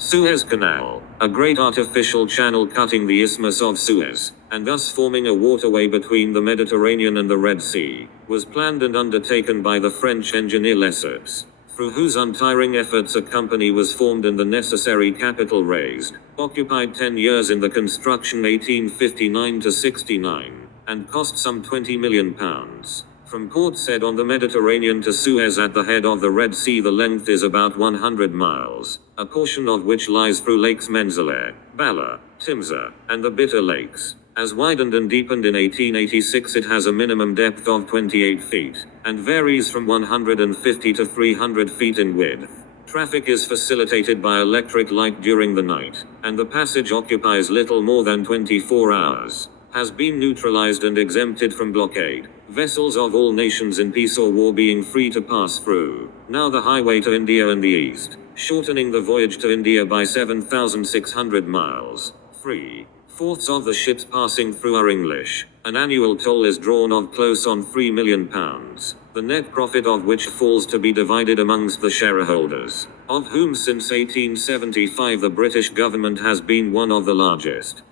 Suez Canal, a great artificial channel cutting the Isthmus of Suez, and thus forming a waterway between the Mediterranean and the Red Sea, was planned and undertaken by the French engineer Lesseps, through whose untiring efforts a company was formed and the necessary capital raised, occupied 10 years in the construction 1859 to 69, and cost some £20 million. From Port Said on the Mediterranean to Suez at the head of the Red Sea, the length is about 100 miles, a portion of which lies through Lakes Menzaleh, Bala, Timza, and the Bitter Lakes. As widened and deepened in 1886, it has a minimum depth of 28 feet, and varies from 150 to 300 feet in width. Traffic is facilitated by electric light during the night, and the passage occupies little more than 24 hours. Has been neutralized and exempted from blockade, vessels of all nations in peace or war being free to pass through. Now the highway to India and the East, shortening the voyage to India by 7,600 miles. 3/4 of the ships passing through are English. An annual toll is drawn of close on £3 million, the net profit of which falls to be divided amongst the shareholders, of whom since 1875 the British government has been one of the largest.